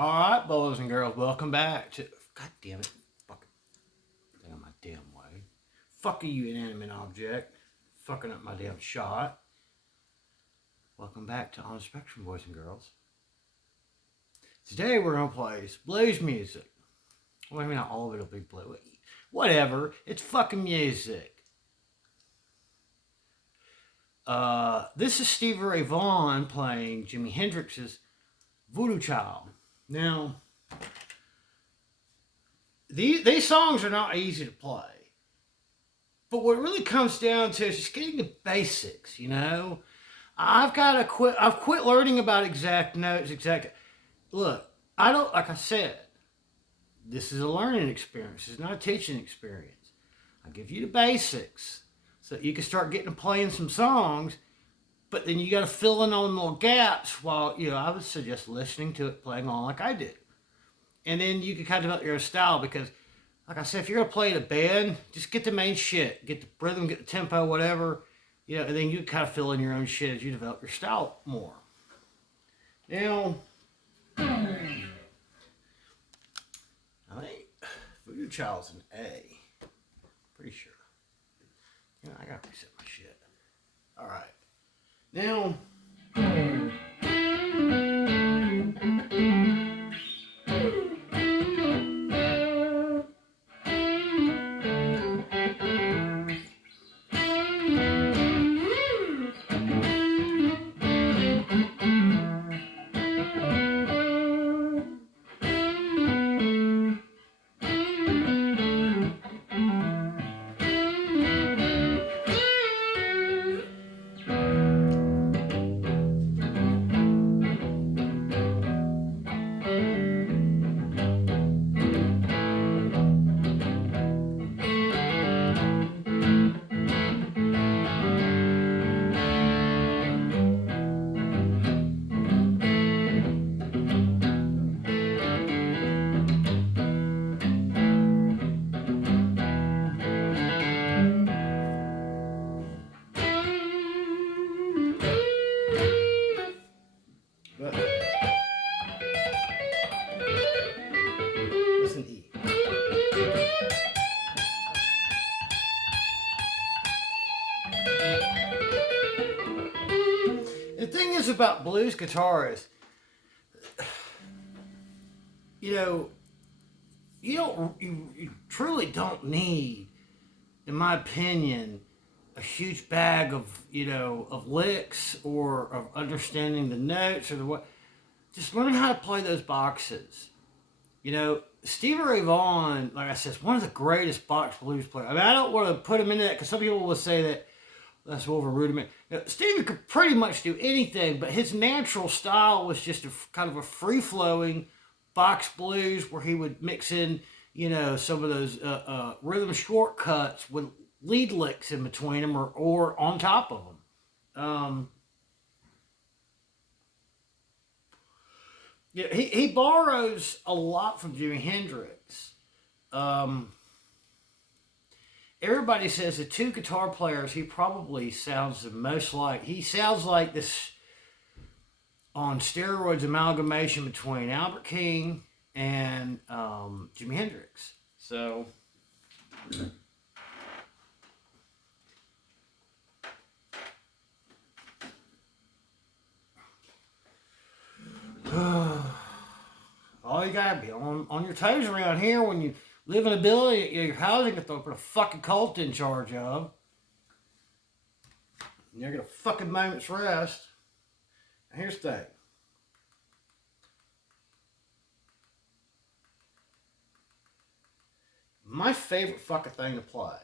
Alright, boys and girls, welcome back to... God damn it. Fucking... Get out of my damn way. Fuck you, inanimate object. Fucking up my damn shot. Welcome back to On the Spectrum, boys and girls. Today we're going to play blues music. Well, I mean, not all of it will be blues. Whatever. It's fucking music. This is Stevie Ray Vaughan playing Jimi Hendrix's Voodoo Child. Now, these songs are not easy to play. But what it really comes down to is just getting the basics, you know? I've quit learning about exact notes, look, like I said, this is a learning experience. It's not a teaching experience. I give you the basics so that you can start getting to playing some songs, but then you got to fill in on little gaps while, I would suggest listening to it, playing along like I did. And then you can kind of develop your own style because, like I said, if you're going to play in a band, just get the main shit. Get the rhythm, get the tempo, whatever, and then you kind of fill in your own shit as you develop your style more. Now, I think Voodoo Child's an A. Pretty sure. I got to reset my shit. All right. Now, listen E. The thing is about blues guitarists, you truly don't need, in my opinion, a huge bag of licks or of understanding the notes or the what. Just learn how to play those boxes. Stevie Ray Vaughan, like I said, is one of the greatest box blues players. I mean, I don't want to put him into that because some people will say that that's more of a rudiment. Stevie could pretty much do anything, but his natural style was just kind of a free-flowing box blues where he would mix in, some of those rhythm shortcuts with lead licks in between them or on top of them. He borrows a lot from Jimi Hendrix. Everybody says the two guitar players he probably sounds the most like. He sounds like this on steroids amalgamation between Albert King and Jimi Hendrix. So... all you gotta be on your toes around here when you live in a building, your housing authority put a fucking cult in charge of. And you're gonna fucking moment's rest. And here's the thing. My favorite fucking thing to play,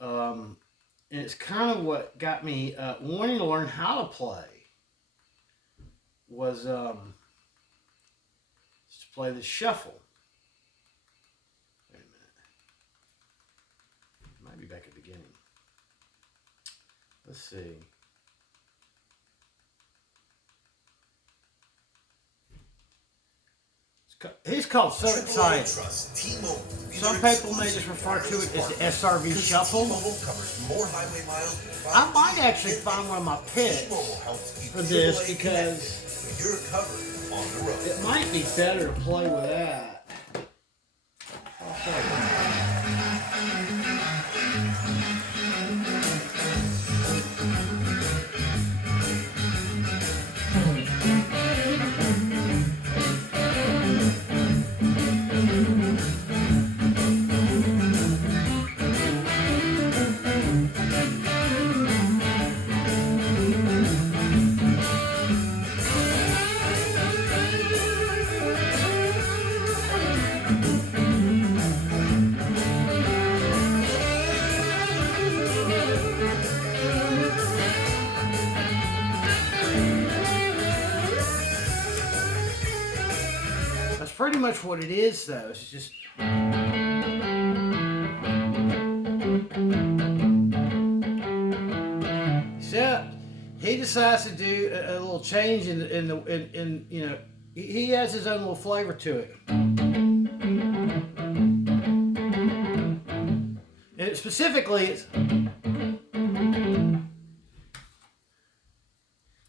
and it's kind of what got me wanting to learn how to play, was to play the shuffle. Wait a minute. It might be back at the beginning. Let's see. It's called So Excited. Some people may just refer to it as the SRV Shuffle. I might actually find one of my picks for this because You're covered on the road. It might be better to play with that. That's pretty much what it is, though. It's just. Except he decides to do a little change in you know, he has his own little flavor to it. And specifically, it's.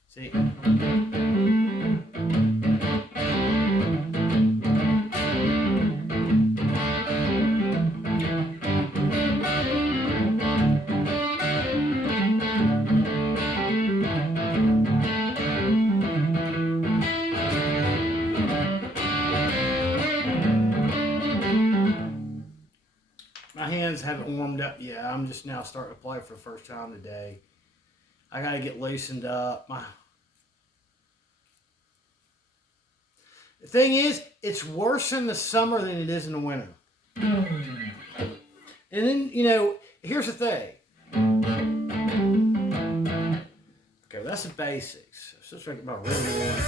See. My hands haven't warmed up yet. I'm just now starting to play for the first time today. I got to get loosened up. The thing is, it's worse in the summer than it is in the winter. And then, you know, here's the thing. Okay, that's the basics. So let's think about rhythm one.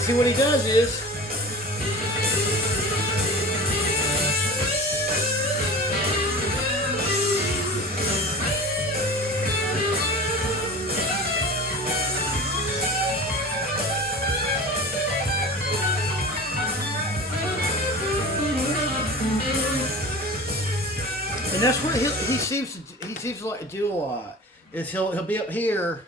See what he does is and that's what he seems to like to do a lot is he'll be up here.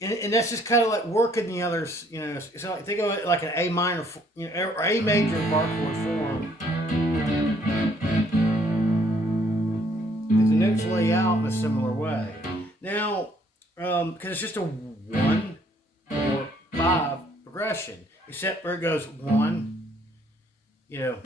And that's just kind of like working the others, you know. So like, think of it like an A minor, you know, or A major bar chord form. Because the notes lay out in a similar way. Now, because it's just a 1, 4, 5 progression, except where it goes 1, you know.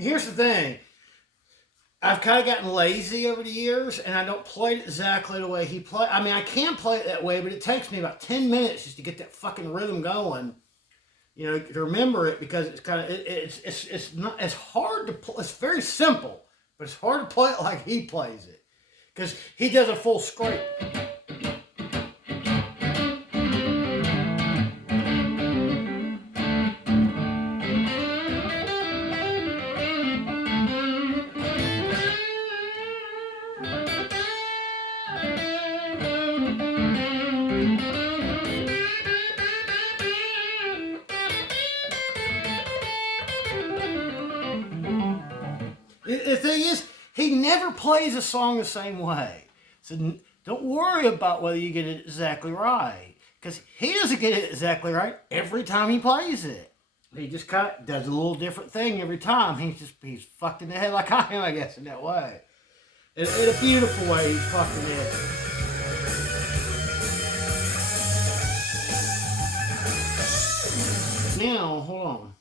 Here's the thing. I've kind of gotten lazy over the years, and I don't play it exactly the way he played. I mean, I can play it that way, but it takes me about 10 minutes just to get that fucking rhythm going. You know, to remember it, because it's kind of it's not as hard to play. It's very simple, but it's hard to play it like he plays it, because he does a full scrape. The thing is, he never plays a song the same way. So don't worry about whether you get it exactly right, because he doesn't get it exactly right every time he plays it. He just kind of does a little different thing every time. He's fucked in the head like I am, I guess, in that way. In a beautiful way, he's fucked in the head. Now, hold on.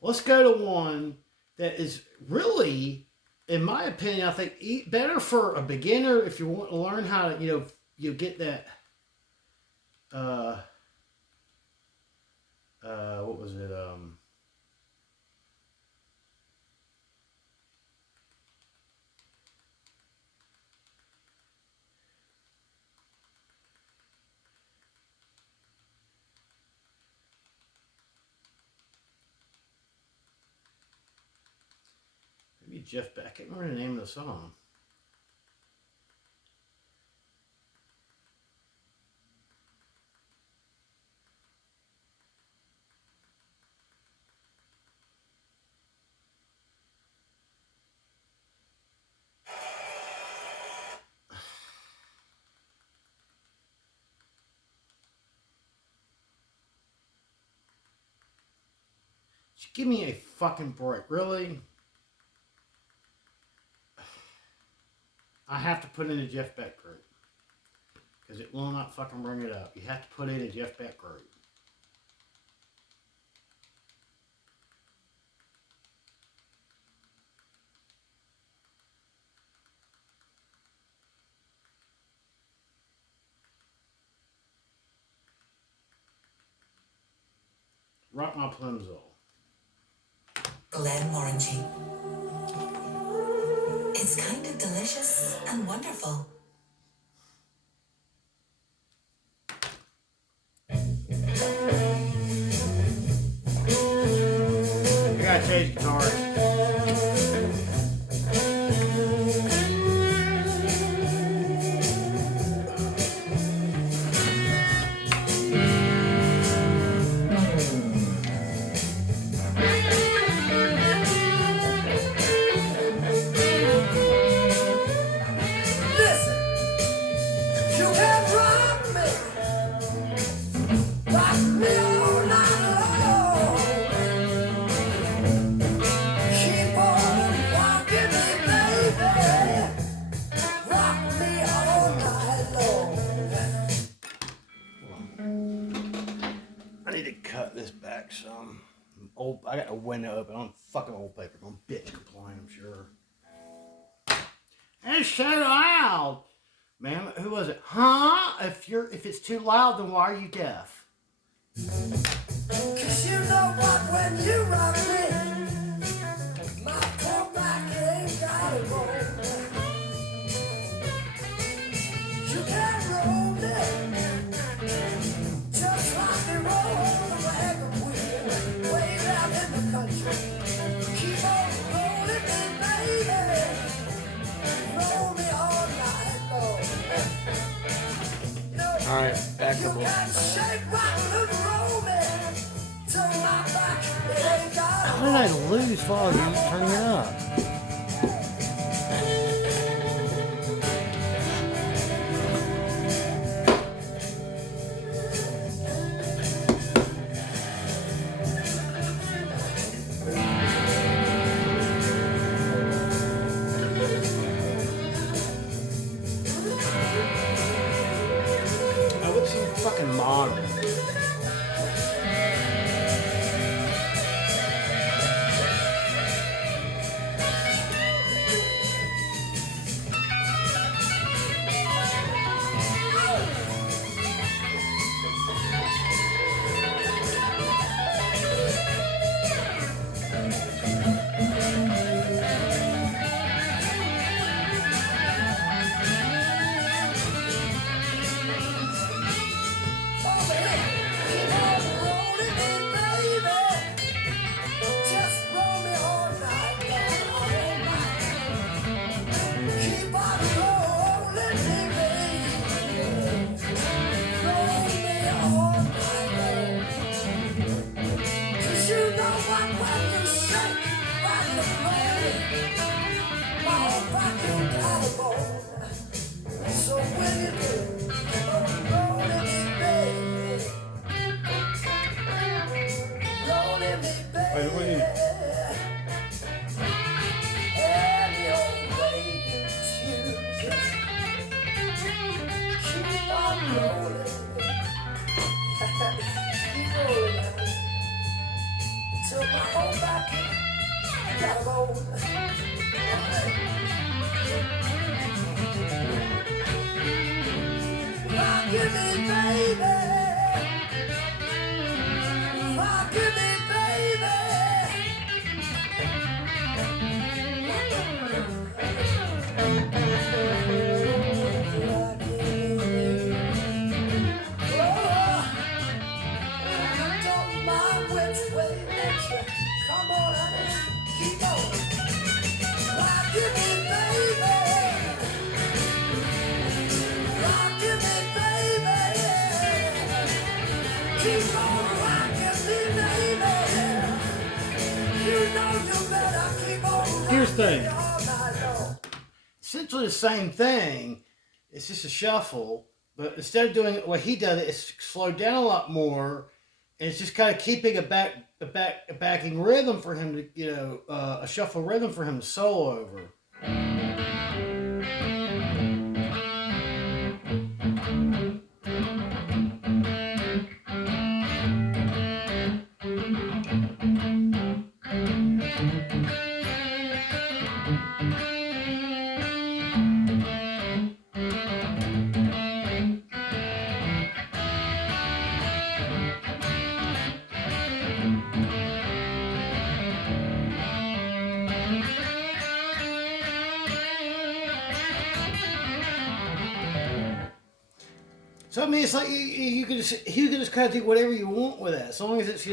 Let's go to one that is really, in my opinion, I think better for a beginner if you want to learn how to, you get that, what was it, Jeff Beck. I can't remember the name of the song. Just give me a fucking break. Really? I have to put in a Jeff Beck group. Because it will not fucking bring it up. You have to put in a Jeff Beck group. Rock my Plimsoll. Glenmorangie. It's kind of delicious and wonderful. I gotta change guitars. I got a window open on fucking old paper. Don't bitch complain, I'm sure. And it's so loud. Ma'am, who was it? Huh? If it's too loud, then why are you deaf? 'Cause you know what, when you rock me, my poor back ain't got a roll. You can roll me, just like you roll the wagon wheel, way down in the country. Keep on rolling me, baby, roll me all night long. No, All right, back you up. can shake, rattle, and roll me till my back ain't got a How did I lose volume turning it up? What's your fucking model? Over here's the thing. all night long. Essentially the same thing. It's just a shuffle, but instead of doing what he does, it's slowed down a lot more, and it's just kind of keeping a backing rhythm for him to, a shuffle rhythm for him to solo over. So I mean, it's like you can just kind of do whatever you want with that, as long as it's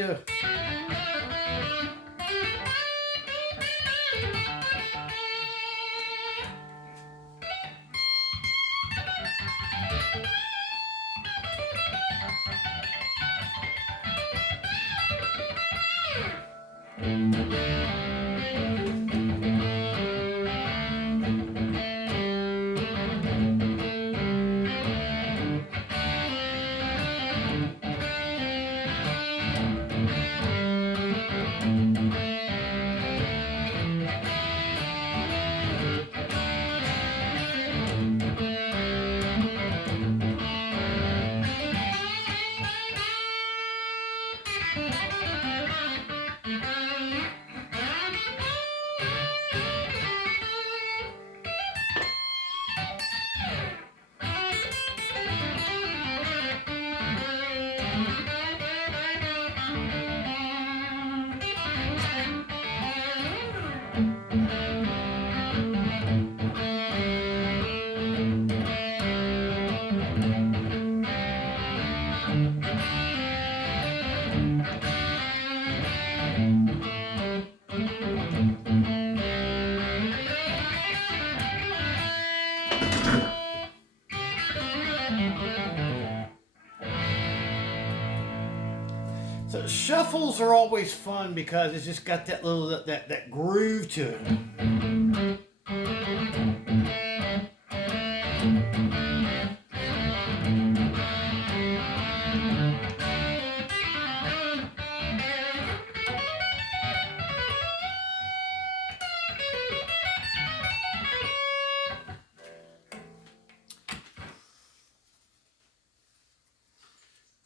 So shuffles are always fun because it's just got that little that groove to it.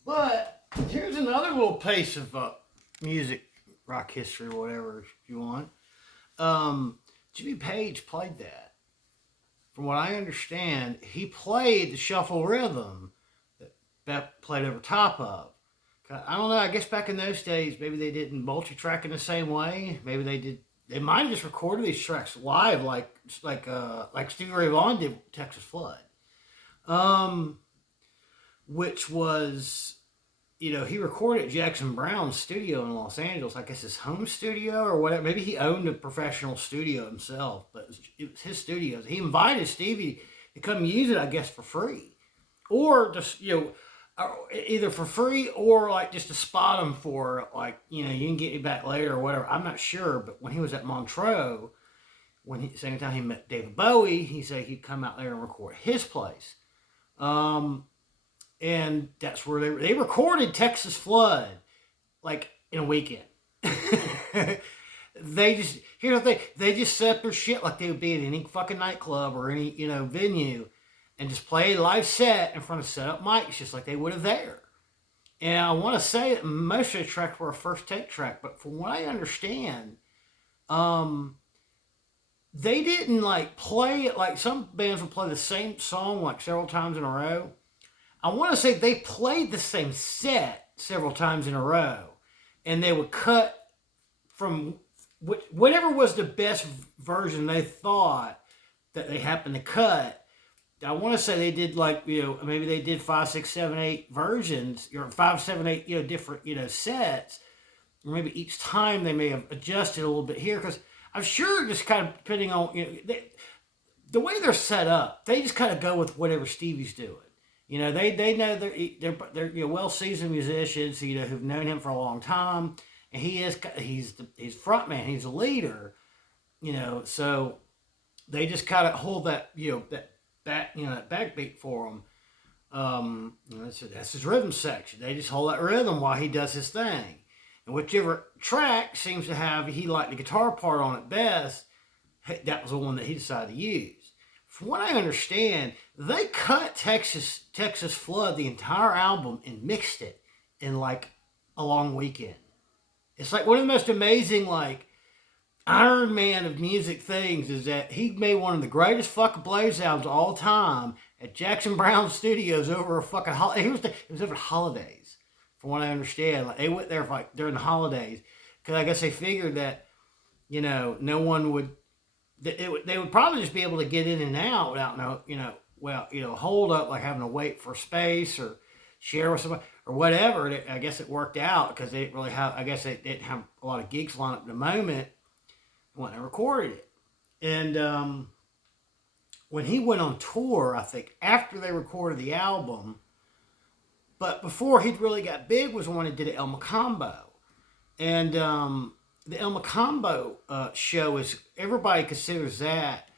But here's another little piece of music, rock history, whatever you want. Jimmy Page played that. From what I understand, he played the shuffle rhythm that Beck played over top of. I don't know. I guess back in those days, maybe they didn't multi-track in the same way. Maybe they did. They might have just recorded these tracks live, like Stevie Ray Vaughan did with Texas Flood. Which was, he recorded at Jackson Brown's studio in Los Angeles. I guess his home studio or whatever. Maybe he owned a professional studio himself, but it was his studio. He invited Stevie to come use it, I guess, for free. Or just, either for free or like just to spot him for you can get me back later or whatever. I'm not sure, but when he was at Montreux, same time he met David Bowie, he said he'd come out there and record his place. And that's where they recorded Texas Flood, like in a weekend. Here's the thing, they just set up their shit like they would be at any fucking nightclub or any, venue, and just play a live set in front of set up mics just like they would have there. And I want to say that most of the tracks were a first take track, but from what I understand, they didn't play it like some bands would play the same song several times in a row. I want to say they played the same set several times in a row, and they would cut from whatever was the best version they thought that they happened to cut. I want to say they did maybe they did 5, 6, 7, 8 versions, or 5, 7, 8 different sets, or maybe each time they may have adjusted a little bit here, because I'm sure just kind of depending on the way they're set up, they just kind of go with whatever Stevie's doing. They know they're well-seasoned musicians, who've known him for a long time, and he's front man, he's a leader, So they just kind of hold that, that backbeat for him. That's his rhythm section. They just hold that rhythm while he does his thing. And whichever track seems to have, he liked the guitar part on it best, that was the one that he decided to use. From what I understand, they cut Texas Flood, the entire album, and mixed it in like a long weekend. It's like one of the most amazing, like, Iron Man of music things is that he made one of the greatest fucking Blaze albums of all time at Jackson Brown Studios over a fucking holiday. It was over holidays, from what I understand. Like, they went there for like during the holidays because I guess they figured that no one would. They would probably just be able to get in and out without hold up, like having to wait for space or share with somebody or whatever. I guess it worked out because they didn't really have. I guess they didn't have a lot of gigs lined up at the moment when they recorded it. And when he went on tour, I think after they recorded the album, but before he'd really got big was when he did El Macambo. And the El Macambo show is, everybody considers that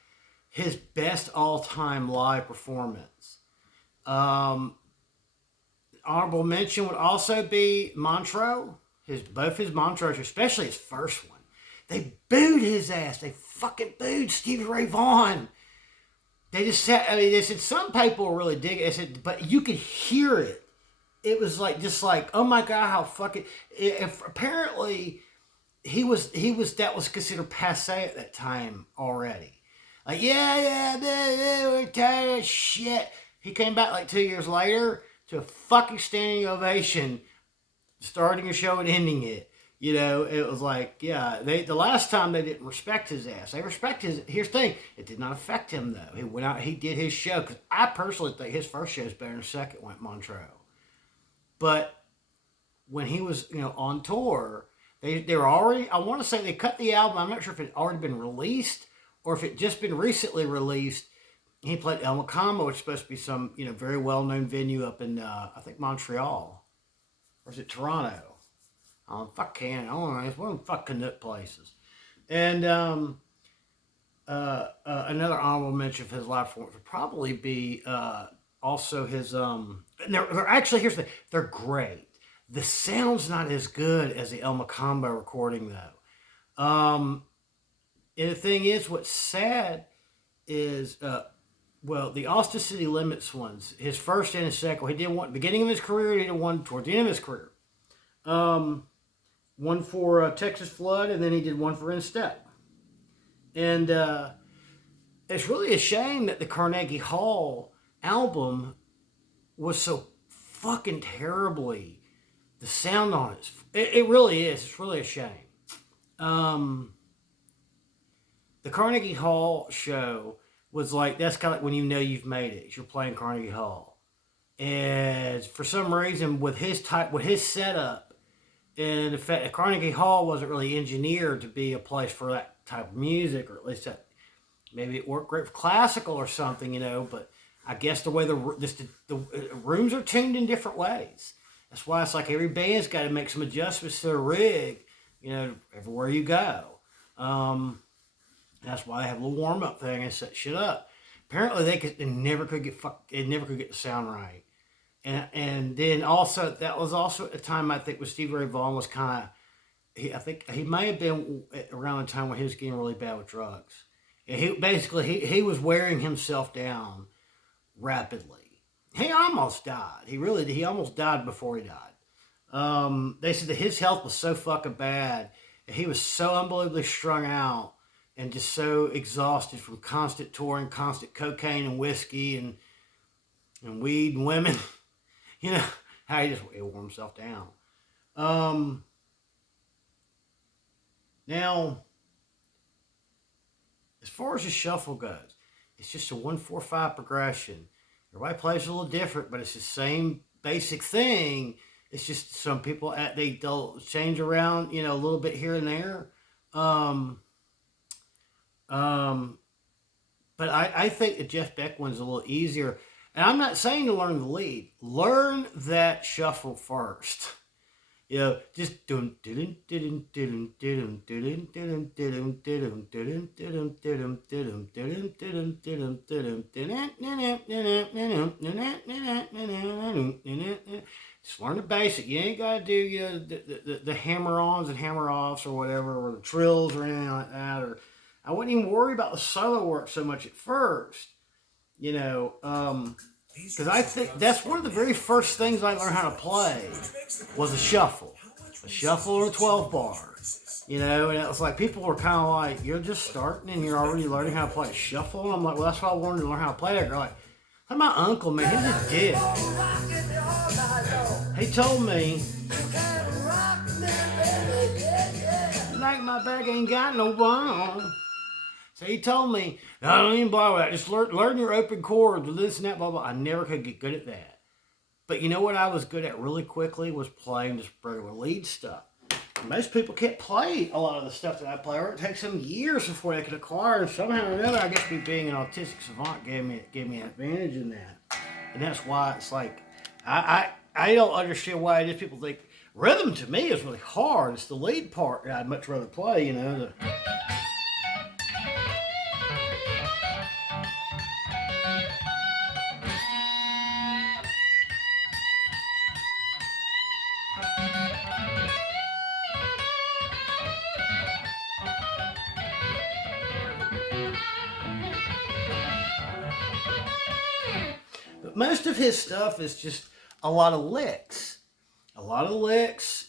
his best all-time live performance. Honorable mention would also be Montreux. Both his Montreux, especially his first one. They booed his ass. They fucking booed Stevie Ray Vaughan. They just said, they said some people really dig it. They said, but you could hear it. It was like, just like, oh my God, how fucking, if apparently he was, that was considered passe at that time already. Like, we're tired of shit. He came back like 2 years later to a fucking standing ovation, starting a show and ending it. It was like, the last time they didn't respect his ass. They respect his, here's the thing, it did not affect him though. He went out, he did his show, because I personally think his first show is better than the second one at Montreux. But when he was, on tour, they were already, I want to say they cut the album, I'm not sure if it had already been released, or if it just been recently released. He played El Macambo, which is supposed to be some, very well-known venue up in, I think Montreal. Or is it Toronto? Fuck Canada. I don't know. It's one of them fuck Canuck places. And another honorable mention of his live performance would probably be also his. They're actually, here's the thing. They're great. The sound's not as good as the El Macambo recording though. And the thing is, what's sad is, the Austin City Limits ones, his first and his second, he did one beginning of his career, he did one towards the end of his career. One for Texas Flood, and then he did one for In Step. And it's really a shame that the Carnegie Hall album was so fucking terribly, the sound on it really is. It's really a shame. The Carnegie Hall show was like, that's kind of like when you've made it. You're playing Carnegie Hall. And for some reason, with his setup, and in fact, Carnegie Hall wasn't really engineered to be a place for that type of music, or at least that maybe it worked great for classical or something, but I guess the way the rooms are tuned in different ways. That's why it's like every band's got to make some adjustments to their rig, everywhere you go. That's why they have a little warm up thing and set shit up. Apparently they never could get the sound right. And then also, that was also at the time, I think, when Stevie Ray Vaughan was kind of, I think he may have been around the time when he was getting really bad with drugs. And he was wearing himself down rapidly. He almost died. He almost died before he died. They said that his health was so fucking bad, and he was so unbelievably strung out and just so exhausted from constant touring, constant cocaine and whiskey and weed and women. How he wore himself down. Now, as far as the shuffle goes, it's just a 1-4-5 progression. Everybody plays a little different, but it's the same basic thing. It's just some people they'll change around, a little bit here and there. But I think the Jeff Beck one's a little easier. And I'm not saying to learn the lead. Learn that shuffle first. You know, just doing. Just learn the basic. You ain't got to do the hammer-ons and hammer-offs or whatever, or the trills or anything like that. Or I wouldn't even worry about the solo work so much at first, you know, because I think that's one of the very first things I learned how to play was a shuffle or a 12 bar, you know, and it was like people were kind of like, you're just starting and you're already learning how to play a shuffle. And I'm like, well, that's why I wanted to learn how to play that. They're like, my uncle, man, he's a dick. He told me, like my back ain't got no bone. So he told me, I don't even bother with that. Just learn your open chords, this and that, blah, blah. I never could get good at that. But you know what I was good at really quickly was playing just regular lead stuff. Most people can't play a lot of the stuff that I play, or it takes them years before they can acquire. And somehow or another, I guess me being an autistic savant gave me an advantage in that. And that's why it's like, I don't understand why it is people think rhythm to me is really hard. It's the lead part that I'd much rather play, you know. But most of his stuff is just a lot of licks.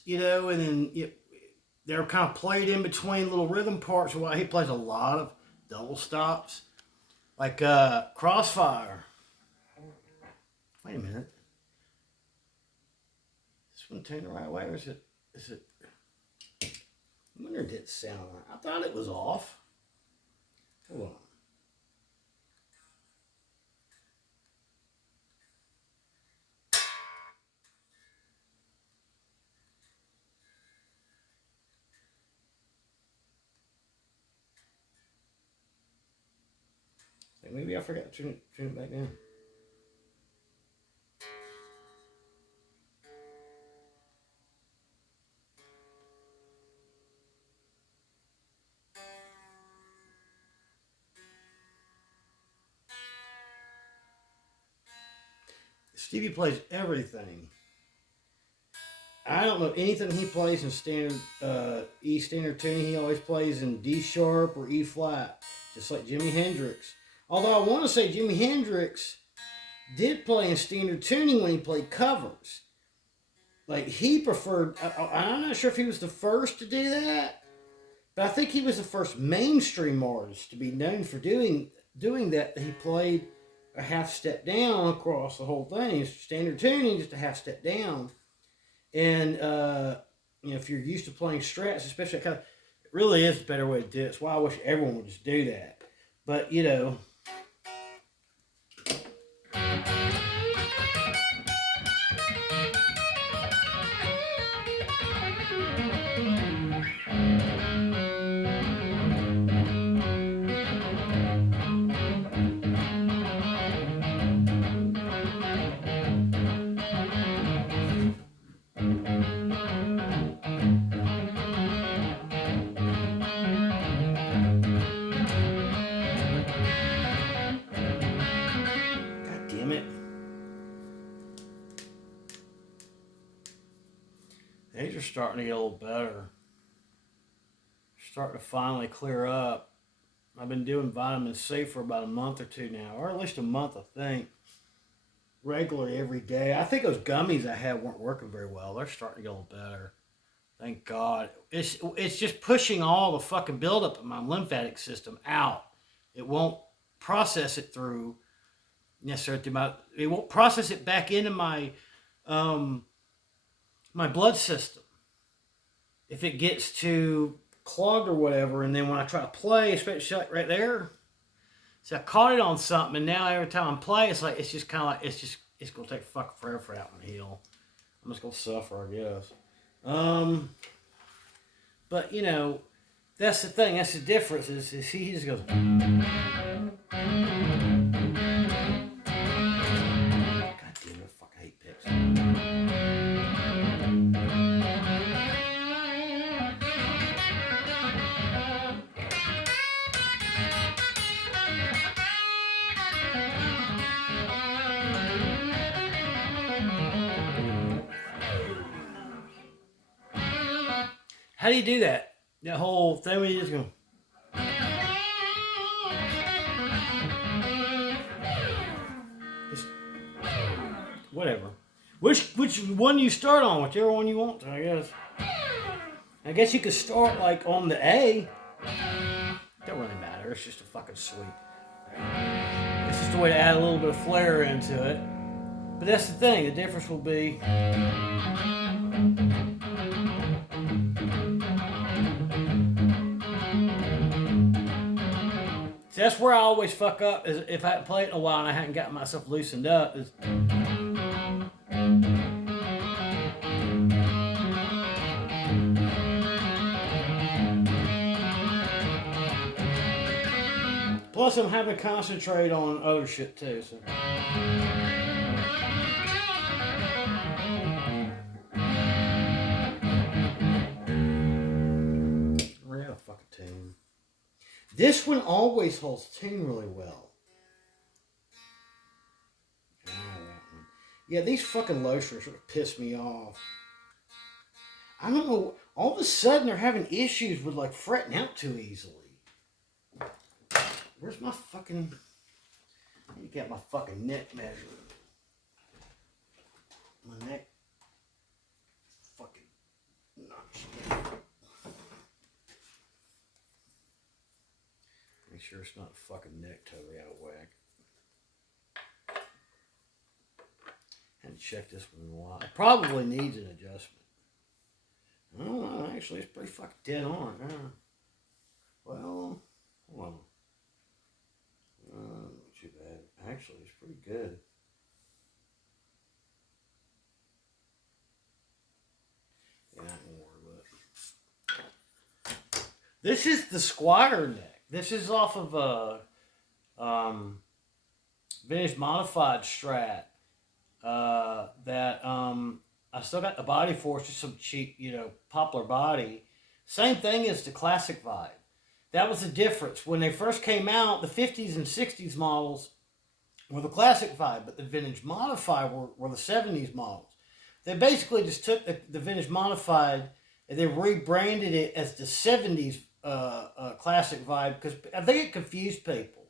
You know, and then they're kind of played in between little rhythm parts. While he plays a lot of double stops, like Crossfire. Wait a minute. This one tuned the right way, or is it? I wonder if it sound right. I thought it was off. Hold on. Maybe I forgot to turn it back down. Stevie plays everything. I don't know anything he plays in standard E standard tuning. He always plays in D sharp or E flat, just like Jimi Hendrix. Although I want to say Jimi Hendrix did play in standard tuning when he played covers. Like he preferred, I'm not sure if he was the first to do that, but I think he was the first mainstream artist to be known for doing that. He played a half step down across the whole thing. Standard tuning, just a half step down. And, you know, if you're used to playing strats, especially that kind of, it really is a better way to do it. That's why I wish everyone would just do that. But, you know, these are starting to get a little better. Starting to finally clear up. I've been doing vitamin C for about a month or two now, or at least a month, I think. Regularly every day. I think those gummies I had weren't working very well. They're starting to get a little better. Thank God. It's just pushing all the fucking buildup in my lymphatic system out. It won't process it through necessarily it won't process it back into my my blood system if it gets too clogged or whatever. And then when I try to play, especially like right there, so I caught it on something, and now every time I play, it's like it's just kind of like it's gonna take fucking forever for that one to heal. I'm just gonna suffer, I guess. But you know, that's the thing. That's the difference. Is he just goes. God damn it! Fuck, I hate picks. do you do that? That whole thing where you just go. Just, whatever. Which one you start on? Whichever one you want to, I guess. I guess you could start like on the A. Don't really matter. It's just a fucking sweep. It's just a way to add a little bit of flair into it. But that's the thing. The difference will be. See, that's where I always fuck up. Is if I haven't played in a while and I hadn't gotten myself loosened up. Is plus, I'm having to concentrate on other shit too. So. We're out of fucking tune. This one always holds tune really well. Ah, that one. Yeah, these fucking low strings sort of piss me off. I don't know. All of a sudden, they're having issues with like fretting out too easily. Where's my fucking... I need to get my fucking neck measure. My neck... Fucking... notch. Make sure it's not fucking neck totally out of whack. Had to check this one in a while. It probably needs an adjustment. I don't know. Actually, it's pretty fucking dead on. Well, hold on. Not too bad. Actually, it's pretty good. Yeah, I don't worry about it. This is the Squire neck. This is off of a vintage modified Strat that I still got the body for. It's just some cheap, poplar body. Same thing as the classic vibe. That was the difference. When they first came out, the 50s and 60s models were the classic vibe, but the vintage modified were the 70s models. They basically just took the vintage modified and they rebranded it as the 70s classic vibe because I think it confused people.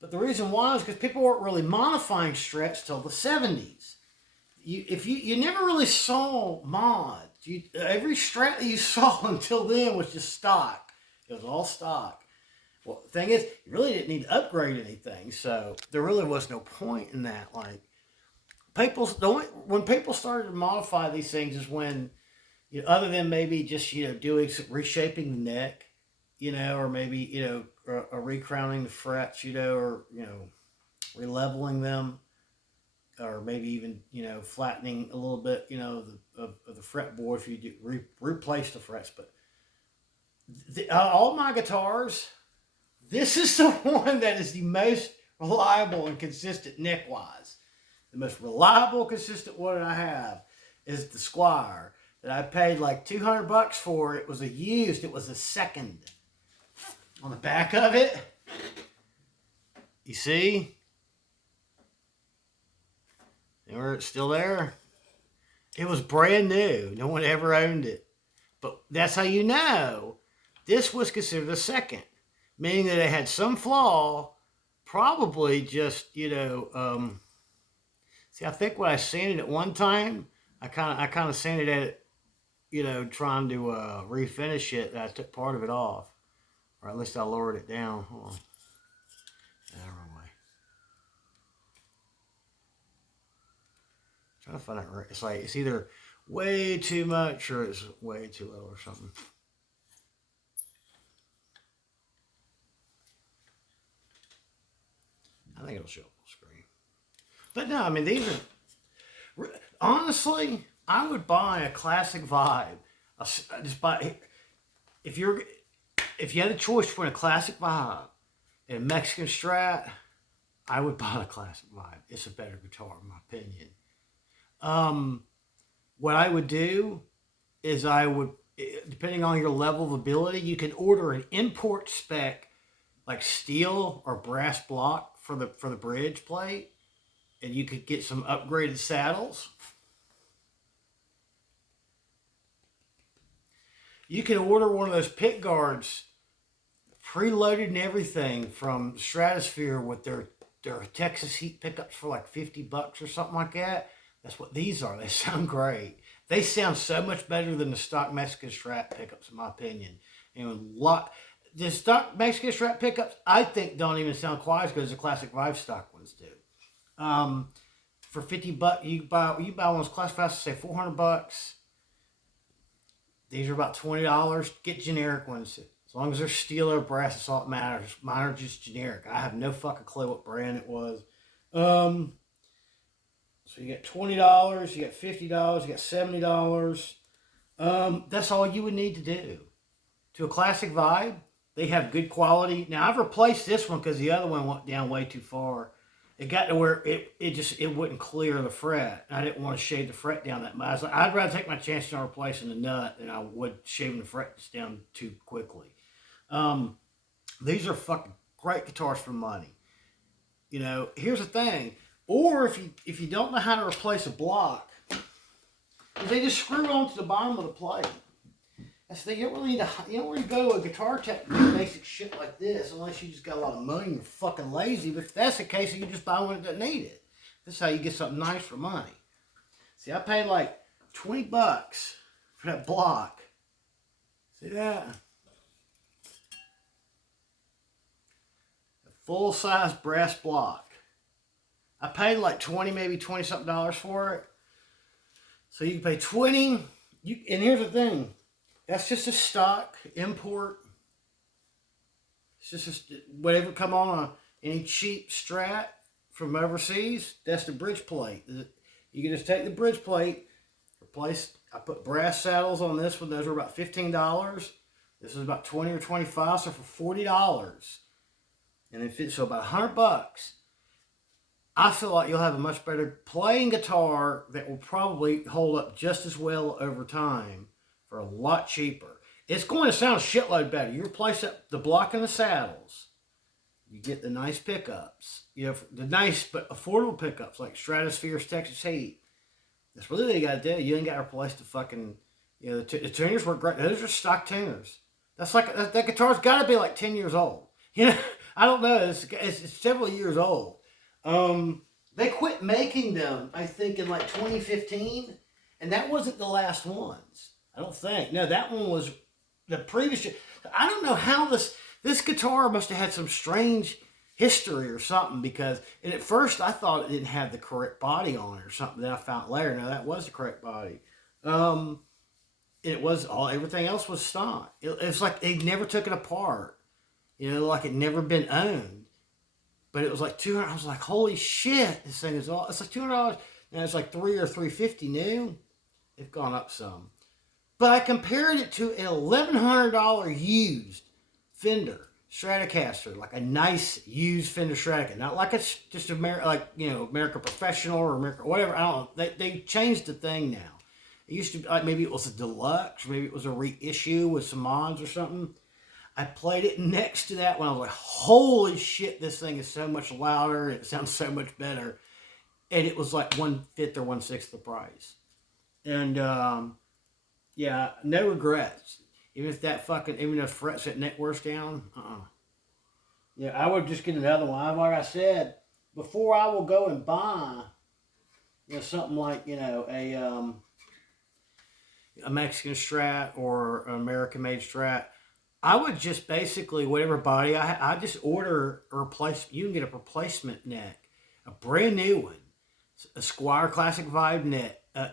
But the reason why is because people weren't really modifying Strats till the 70s. You never really saw mods. Every Strat that you saw until then was just stock. It was all stock. Well, the thing is, you really didn't need to upgrade anything, so there really was no point in that. Like, when people started to modify these things is when, other than maybe just doing some reshaping the neck, or maybe or recrowning the frets, or releveling them, or maybe even flattening a little bit, of the fretboard if you do replace the frets, but. All my guitars, this is the one that is the most reliable and consistent neck-wise. The most reliable, consistent one I have is the Squire that I paid like $200 for. It was a second. On the back of it, you see? It's still there. It was brand new. No one ever owned it. But that's how you know. This was considered a second, meaning that it had some flaw, probably just, see, I think when I sanded it one time, I kind of sanded it, trying to refinish it, I took part of it off, or at least I lowered it down. Hold on. Wrong way. Trying to find it right. It's like, it's either way too much or it's way too low or something. I think it'll show up on screen. But no, I mean, these are... Honestly, I would buy a classic vibe. Just buy... If you had a choice between a classic vibe and a Mexican Strat, I would buy a classic vibe. It's a better guitar, in my opinion. What I would do is depending on your level of ability, you can order an import spec, like steel or brass block, for the bridge plate, and you could get some upgraded saddles. You can order one of those pick guards preloaded and everything from Stratosphere with their Texas heat pickups for like $50 or something like that. That's what these are. They sound great. They sound so much better than the stock Mexican Strat pickups, in my opinion. The stock Mexican Strat pickups, I think, don't even sound quite as good as the classic Vibe stock ones do. For $50, you buy one of those classic Vibe, say $400. These are about $20. Get generic ones. As long as they're steel or brass, that's all that matters. Mine are just generic. I have no fucking clue what brand it was. So you get $20, you get $50, you get $70. That's all you would need to do. To a classic Vibe, they have good quality. Now I've replaced this one because the other one went down way too far. It got to where it wouldn't clear the fret. I didn't want to shave the fret down that much. I was like, I'd rather take my chances on replacing the nut than I would shaving the frets down too quickly. These are fucking great guitars for money. You know, here's the thing. Or if you don't know how to replace a block, they just screw onto the bottom of the plate. That's the thing. You don't really go to a guitar tech and do basic shit like this unless you just got a lot of money and you're fucking lazy. But if that's the case, you just buy one that doesn't need it. This is how you get something nice for money. See, I paid like $20 for that block. See that? A full-size brass block. I paid like 20, maybe 20 something dollars for it. So you can pay 20. And here's the thing. That's just a stock import. It's just whatever come on any cheap Strat from overseas. That's the bridge plate. You can just take the bridge plate, replace. I put brass saddles on this one. Those are about $15. This is about 20 or 25, so for $40, and it fits so about $100. I feel like you'll have a much better playing guitar that will probably hold up just as well over time for a lot cheaper. It's going to sound a shitload better. You replace the block and the saddles. You get the nice pickups. You know, the nice but affordable pickups like Stratosphere's Texas Heat. That's really what you got to do. You ain't got to replace the fucking, you know, the tuners work great. Those are stock tuners. That's like, that guitar's got to be like 10 years old. You know, I don't know. It's several years old. They quit making them, I think, in like 2015, and that wasn't the last ones. I don't think. No, that one was the previous. I don't know how this guitar must have had some strange history or something, because at first I thought it didn't have the correct body on it or something. Then I found later, no, that was the correct body. It was everything else was stock. It's like they never took it apart. You know, like it never been owned. But it was like $200. I was like, holy shit, this thing is all. It's like $200. Now it's like $300 or $350 new. They've gone up some. But I compared it to an $1,100 used Fender Stratocaster, like a nice used Fender Stratocaster, not like it's just American Professional or American whatever. I don't know. They changed the thing now. It used to be like maybe it was a deluxe, maybe it was a reissue with some mods or something. I played it next to that one. I was like, holy shit, this thing is so much louder. It sounds so much better. And it was like 1/5 or 1/6 the price. And, yeah, no regrets. Even if those frets that neck wears down, Yeah, I would just get another one. Like I said, before I will go and buy, something like, a Mexican Strat or an American-made Strat, I would just basically, whatever body I just order a replacement. You can get a replacement neck, a brand new one, a Squire Classic Vibe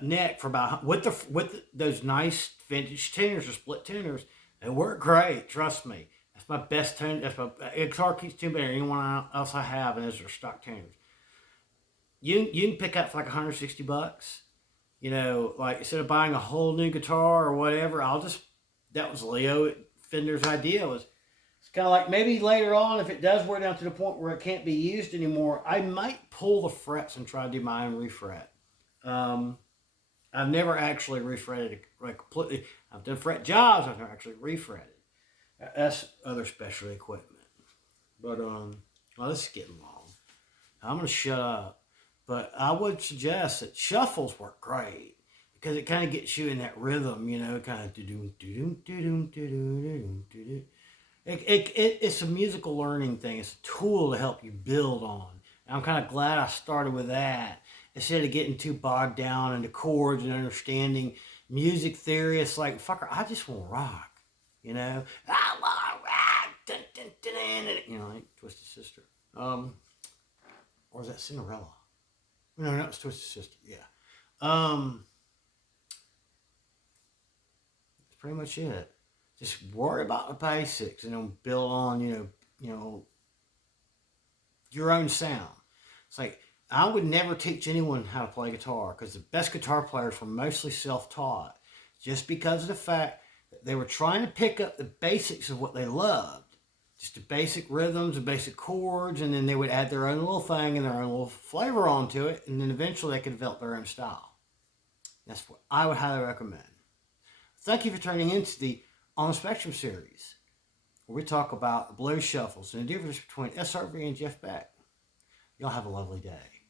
neck for about with those nice vintage tuners or split tuners. They work great, trust me. That's my best tune. That's my guitar keeps tuning better than anyone else I have, and those are stock tuners. You can pick up for like $160. Like instead of buying a whole new guitar or whatever, that was Leo Fender's idea. It's kind of like maybe later on, if it does wear down to the point where it can't be used anymore, I might pull the frets and try to do my own refret. I've never actually refretted it like completely. I've done fret jobs. I've never actually refretted. That's other special equipment. But this is getting long. I'm gonna shut up. But I would suggest that shuffles work great. because it kind of gets you in that rhythm, you know, kind of it's a musical learning thing. It's a tool to help you build on. And I'm kind of glad I started with that instead of getting too bogged down into chords and understanding music theory. It's like, fucker, I just want to rock, you know. I want to rock, dun, dun, dun, dun, dun, you know, like Twisted Sister. Or is that Cinderella? No, that was Twisted Sister. Yeah. That's pretty much it. Just worry about the basics and then build on, you know, your own sound. It's like, I would never teach anyone how to play guitar because the best guitar players were mostly self-taught just because of the fact that they were trying to pick up the basics of what they loved. Just the basic rhythms and basic chords, and then they would add their own little thing and their own little flavor onto it, and then eventually they could develop their own style. That's what I would highly recommend. Thank you for tuning into the On the Spectrum series, where we talk about blues shuffles and the difference between SRV and Jeff Beck. Y'all have a lovely day.